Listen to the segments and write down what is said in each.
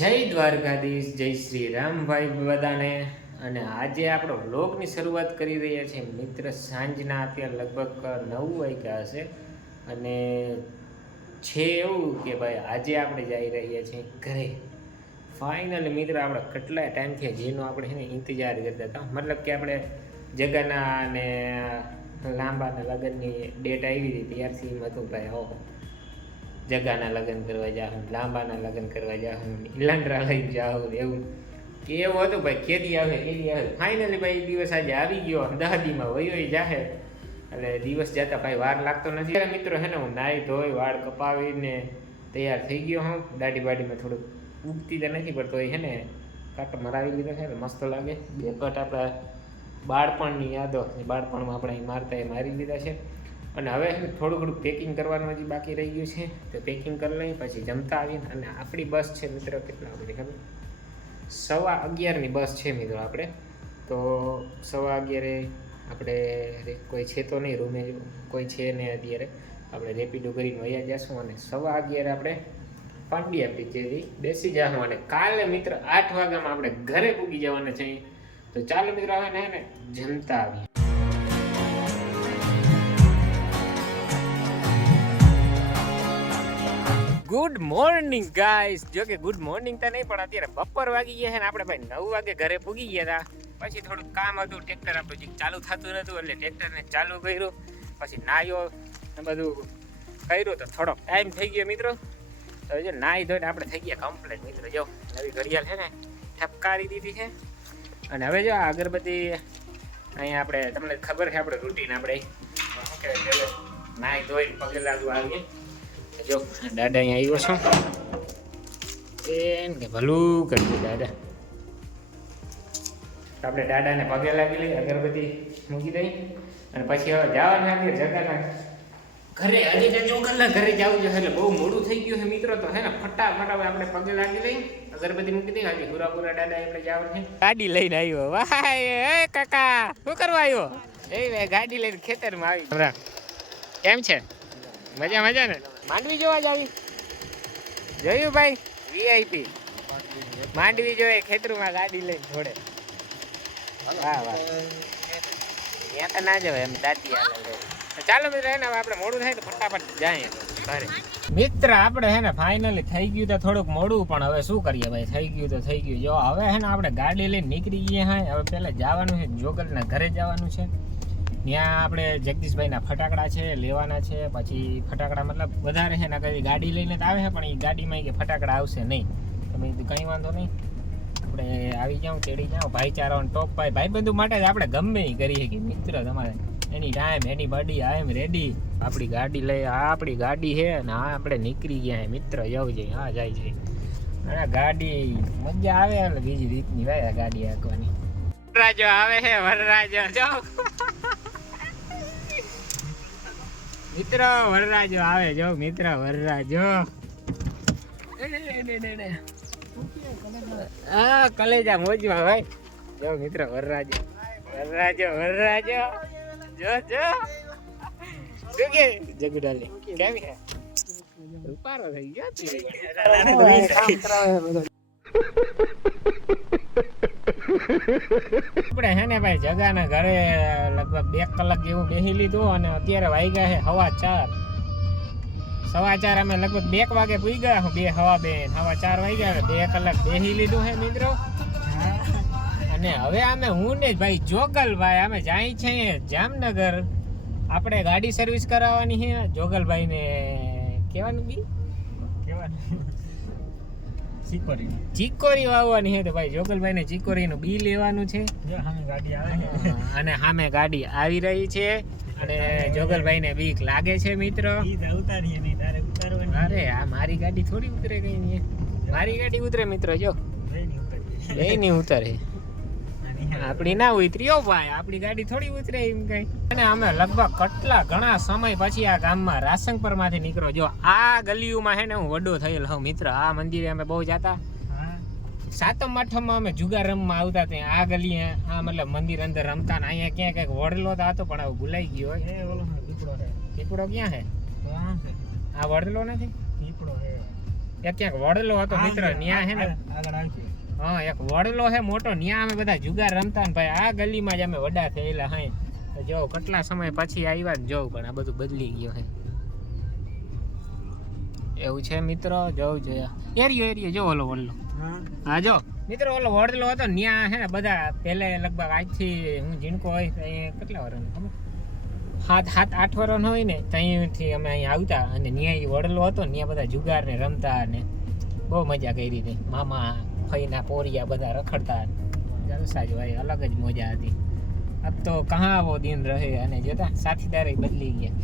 જય દ્વારકાધીશ, જય શ્રી રામ ભાઈ બધાને. અને આજે આપણો વ્લોગની શરૂઆત કરી રહ્યા છીએ મિત્ર. સાંજના અત્યારે લગભગ 9 વાગ્યા હશે અને છે એવું કે ભાઈ આજે આપણે જઈ રહ્યા છીએ ઘરે. ફાઇનલી મિત્ર, આપણે કેટલા ટાઈમથી જેનો આપણે એને ઇંતજાર કરતા હતા. મતલબ કે આપણે જગાના અને લાંબાના લગ્નની ડેટ આવી હતી ત્યારથી એમ હતું ભાઈ હો જગાના લગ્ન કરવા જાઉં, લાંબાના લગ્ન કરવા જાઉં, ઇલાંડરા લઈ જાઉં, એવું કે એવું હતું ભાઈ. કેદી આવે. ફાઇનલી ભાઈ દિવસ આજે આવી ગયો. દહાડીમાં વયો જાહે એટલે દિવસ જતા ભાઈ વાર લાગતો નથી મિત્રો. હે ને હું નાહી ધોઈ વાળ કપાવીને તૈયાર થઈ ગયો હું. દાઢી બાડીમાં થોડુંક ઉગતી તો નથી પડતો હે ને કાંટો મરાવી લીધો છે ને મસ્ત લાગે. બે કટ આપણા બાળપણની યાદો, બાળપણમાં આપણે મારતા એ મારી લીધા છે. અને હવે થોડું ઘણું પેકિંગ કરવાનું હજી બાકી રહી ગયું છે, તો પેકિંગ કરી લઈએ પછી જમતા આવીને. અને આપણી બસ છે મિત્રો કેટલા વાગે ખબર? 11:15ની બસ છે મિત્રો આપણે. તો 11:15 આપણે કોઈ છે તો નહીં, રૂમે કોઈ છે નહીં અત્યારે. આપણે રેપિડો કરીને વયા જઈશું અને 11:15 આપણે પાંડિયા બ્રિજેથી બેસી જશું. અને કાલે મિત્ર 8 વાગ્યામાં આપણે ઘરે પૂગી જવાના છે. તો ચાલો મિત્રો હવે ને જમતા આવીએ. Good morning guys. જો કે ગુડ મોર્નિંગ તો નહીં પણ અત્યારે બપોર વાગી ગયા છે ને આપણે ભાઈ 9 વાગે ઘરે પૂગી ગયા હતા. પછી થોડુંક કામ હતું, ટ્રેક્ટર આપણું જે ચાલુ થતું નહોતું એટલે ટ્રેક્ટરને ચાલુ કર્યું, પછી નાહ્યો ને બધું કર્યું તો થોડોક ટાઈમ થઈ ગયો મિત્રો. તો જો નાહી ધોઈને આપણે થઈ ગયા કમ્પ્લીટ મિત્રો. જો નવી ઘડિયાળ છે ને ઠપકારી દીધી છે. અને હવે જો અગરબત્તી અહીંયા આપણે તમને ખબર છે આપણે રૂટીન આપણે નાહી ધોઈને પગે લાગવા આવીએ. જો દાદા અહીંયા આવ્યો છો કે ભલું કર્યું દાદા. આપણે દાદાને પગે લાગી લઈ, અગરબત્તી મૂકી દઈ અને પછી હવે જવાના છે જગાના ઘરે. હજી તો ચોકરના ઘરે જવું છે એટલે બહુ મોડું થઈ ગયું છે મિત્રો. તો હે ને ફટાફટ હવે આપણે પગે લાગી લઈ, અગરબત્તી મૂકી દઈ. હજી પૂરા દાદા આપણે જવાનું છે. ગાડી લઈને આવ્યો. વાહ એ કાકા શું કરવા આવ્યો? એ ગાડી લઈને ખેતરમાં આવી. કેમ છે? મજા મજા ને? માંડવી જોવા જ આવી? જોયું ભાઈ VIP માંડવી જોઈએ ખેતરમાં ગાડી લઈને જોડે. વાહ વાહ, ત્યાં તો ના જવાય એમ દાંતી હાલે. ચાલો મિત્ર, હે ને આપણે મોડું થાય તો ફટાફટ જાય ઘરે. મિત્ર આપણે હે ને ફાઇનલી થઈ ગયું તો થોડુંક મોડું, પણ હવે શું કરીએ ભાઈ, થઈ ગયું તો થઈ ગયું. જો હવે હે ને આપણે ગાડી લઈને નીકળી ગયા હા. હવે પહેલાં જવાનું છે જોગલના ઘરે જવાનું છે. ત્યાં આપણે જગદીશભાઈના ફટાકડા છે લેવાના છે. પછી ફટાકડા મતલબ વધારે છે ને કઈ ગાડી લઈને તો આવે છે પણ એ ગાડીમાં કે ફટાકડા આવશે નહીં. તમે કંઈ વાંધો નહીં, આપણે આવી જાઉં તેડી જાઉં. ભાઈચારાનો ટોપ ભાઈબંધુ માટે જ આપણે ગમે એ કરીએ કે મિત્ર તમારે એની ટાઈમ એની બડી આઈ એમ રેડી. આપણી ગાડી લઈ, આ આપણી ગાડી છે ને આ આપણે નીકળી ગયા મિત્ર. જવું જઈએ હા જાય છે. અને ગાડી મજા આવે એટલે બીજી રીતની ભાઈ ગાડી હાંકવાની. વરરાજો આવે છે, વરરાજો જાઓ મિત્ર. વરરાજો આવે જો મિત્ર, વરરાજો. હા કલેજા મોજમાં ભાઈ. જો મિત્ર વરરાજો વરરાજો વરરાજો. જો જો શું કે જગડાલી કેમ છે? રૂપારો થઈ ગયો છે. આપણે હે ને ભાઈ જગાના ઘરે લગભગ 2 કલાક જેવું બેસી લીધું અને અત્યારે વાગ્યા છે 4:15. અમે લગભગ 2 વાગે પૂઈ ગયા. 2 સવા 4 વાગ્યા. 2 કલાક બેસી લીધું છે મિત્રો. અને હવે અમે હું ને ભાઈ જોગલભાઈ અમે જાય છે જામનગર. આપણે ગાડી સર્વિસ કરાવવાની છે. જોગલભાઈને કહેવાનું બી ચીકોરી વાવવાની છે. તો ભાઈ જોગલભાઈને ચીકોરીનું બી લેવાનું છે. અને સામે ગાડી આવી રહી છે. અને જોગલભાઈને બીક લાગે છે મિત્ર. અરે આ મારી ગાડી થોડી ઉતરે કઈ નહીં. મારી ગાડી ઉતરે મિત્ર. જો એ નહીં ઉતરે. આપણી ના ઉતરી ભાઈ, આપણી ગાડી થોડી ઉતરે એમ કઈ. અને અમે લગભગ કેટલા ઘણા સમય પછી આ ગામમાં રાસંગપર માંથી નીકળો. જો આ ગલીઓમાં હે ને હું વડો થયેલ હોઉં મિત્ર. આ મંદિરે અમે બહુ જતા. 7મ 8મમાં અમે જુગાર રમવા આવતા ત્યાં આ ગલી આ મતલબ મંદિર અંદર રમતા ને અહીંયા ક્યાં કઈક વડલો તો હતો પણ હવે ભૂલાઈ ગયો હોય. પીપળો ક્યાં હે? આ વડલો નથી. પીપળો હે એક ક્યાંક વડલો હતો મિત્ર ન્યા હે ને આગળ આવશે. હા એક વડલો હે મોટો, ન્યા અમે બધા જુગાર રમતા ને ભાઈ આ ગલીમાં જ અમે વડા થયેલા હે. તો જો કેટલા સમય પછી આવ્યા ને જોઉં, પણ આ બધું બદલી ગયો હે એવું છે મિત્રો. જોવું જોઈએ એરિયો જો ઓલો વડલો. હા જો મિત્રો ઓલો વડલો હતો ન્યા હે ને બધા પહેલે લગભગ આજથી હું ઝીણકો હોય તો અહીંયા કેટલા વર્ષનો ખબર 7-8 વર્ષનો હોય ને ત્યાંથી અમે અહીંયા આવતા અને ન્યા વડલો હતો ને ત્યાં બધા જુગાર ને રમતા અને બહુ મજા કરી હતી. મામા ફઈના પોરિયા બધા રખડતા, જલસા જ ભાઈ, અલગ જ મજા હતી. અબ તો કહા વો દિન રહે, અને જોતા સાથીદારે બદલી ગયા.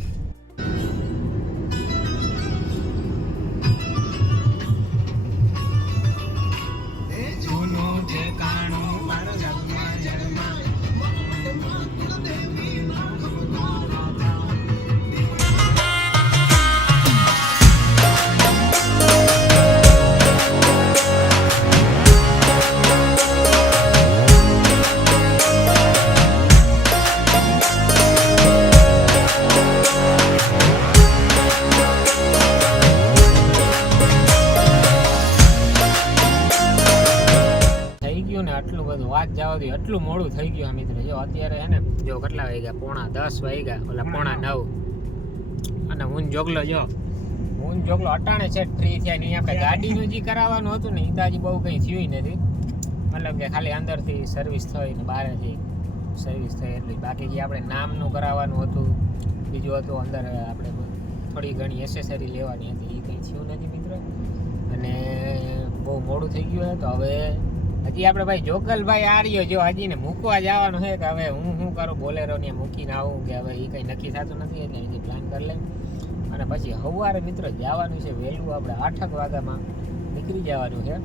આટલું બધું વાત જવા દે, એટલું મોડું થઈ ગયું મિત્ર. જો અત્યારે હે ને જો કેટલા વાગ્યા, 9:10 વાગ્યા, ઓલા 9:30. અને હું જોગલો અટાણે છે ફ્રી થયા નહીં. આપણે ગાડીનું જે કરાવવાનું હતું ને ઈદાજી બહુ કંઈ થયું નથી, મતલબ કે ખાલી અંદરથી સર્વિસ થઈ ને બહારથી સર્વિસ થઈ એટલી. બાકી જે આપણે નામનું કરાવવાનું હતું, બીજું હતું અંદર આપણે થોડી ઘણી એસેસરી લેવાની હતી, એ કંઈ થયું નથી મિત્ર. અને બહુ મોડું થઈ ગયું. તો હવે હજી આપણે ભાઈ જોગલભાઈ આ રહ્યો જો હજી ને મૂકવા જવાનું છે કે હવે હું શું કરું, બોલેરો ને મૂકીને આવું કે હવે એ કંઈ નક્કી થતું નથી, એટલે હજી પ્લાન કરી લઈએ. અને પછી સવારે મિત્રો જવાનું છે વહેલું, આપણે 8 વાગ્યામાં નીકળી જવાનું છે.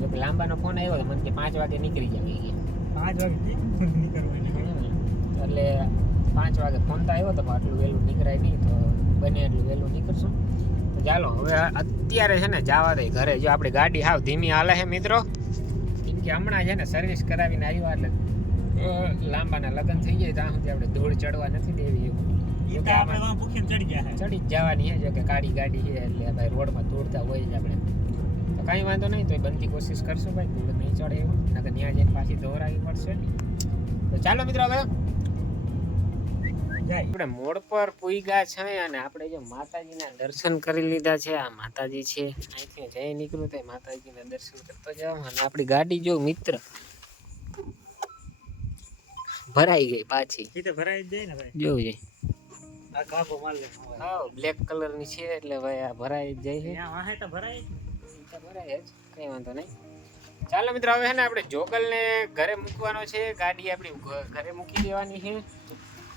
જો કે લાંબાનો ફોન આવ્યો તો મને કે 5 વાગે નીકળી જાવ, 5 વાગે નીકળવાની, એટલે 5 વાગે ફોન તો આવ્યો તો આટલું વહેલું નીકળાય નહીં, તો બને એટલું વહેલું નીકળશું. તો ચાલો હવે અત્યારે છે ને જવા દે ઘરે. જો આપણી ગાડી હાવ ધીમી હાલે છે મિત્રો, કે હમણાં છે ને સર્વિસ કરાવીને આવ્યા, એટલે લાંબાના લગ્ન થઈ જાય ત્યાં સુધી આપણે ધૂળ ચડવા નથી દેવી. એવું ચડી જ જવાની છે, જો કે કાળી ગાડી છે એટલે ભાઈ રોડમાં દોડતા હોય જ આપણે. તો કાંઈ વાંધો નહીં, તો બનતી કોશિશ કરશું ભાઈ, ધૂળ નહીં ચડે એવું, નકર ત્યાં જઈને પાછી દોરાવી પડશે. તો ચાલો મિત્રો હવે આપણે મોડ પર પૂગ્યા છે અને આપણે જો માતાજીના દર્શન કરી લીધા છે. આ માતાજી છે, અહીંથી જઈ નીકળું તો માતાજીના દર્શન કરતો જાવ. અને આપણી ગાડી જો મિત્ર ભરાઈ ગઈ પાછી, ભરાઈ જાય ને ભાઈ, જોવું જાય આ કાબો માર લે. હા બ્લેક કલર ની છે એટલે ભાઈ આ ભરાઈ જ જાય છે. વાહે તો ભરાય જ, કઈ વાંધો નહીં. ચાલો મિત્રો હવે છે ને આપણે જોગલને ઘરે મૂકવાનો છે, ગાડી આપણી ઘરે મૂકી દેવાની છે.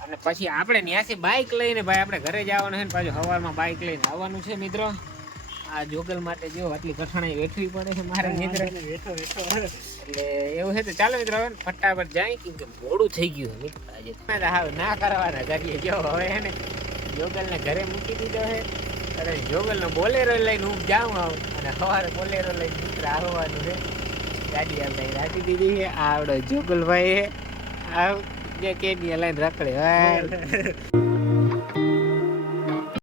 અને પછી આપણે ત્યાંથી બાઇક લઈને ભાઈ આપણે ઘરે જવાનું છે ને પાછું સવારમાં બાઇક લઈને આવવાનું છે મિત્રો. આ જોગલ માટે જો આટલી કઠણાઈ વેઠવી પડે છે મારે મિત્ર, એટલે એવું છે. તો ચાલો મિત્રો હવે ફટાફટ જાય, કેમ કે મોડું થઈ ગયું મિત્ર આજે. હા ના કરવાના કરીએ. જો હવે હે ને જોગલને ઘરે મૂકી દીધો છે, અને જોગલનો બોલેરો લઈને હું જાઉં આવું, અને સવારે બોલેરો લઈને મિત્ર આવવાનું છે. ગાડી આપણે રાખી દીધી છે. આવડો જોગલભાઈ આ જે કેડિયા લઈને રખડે.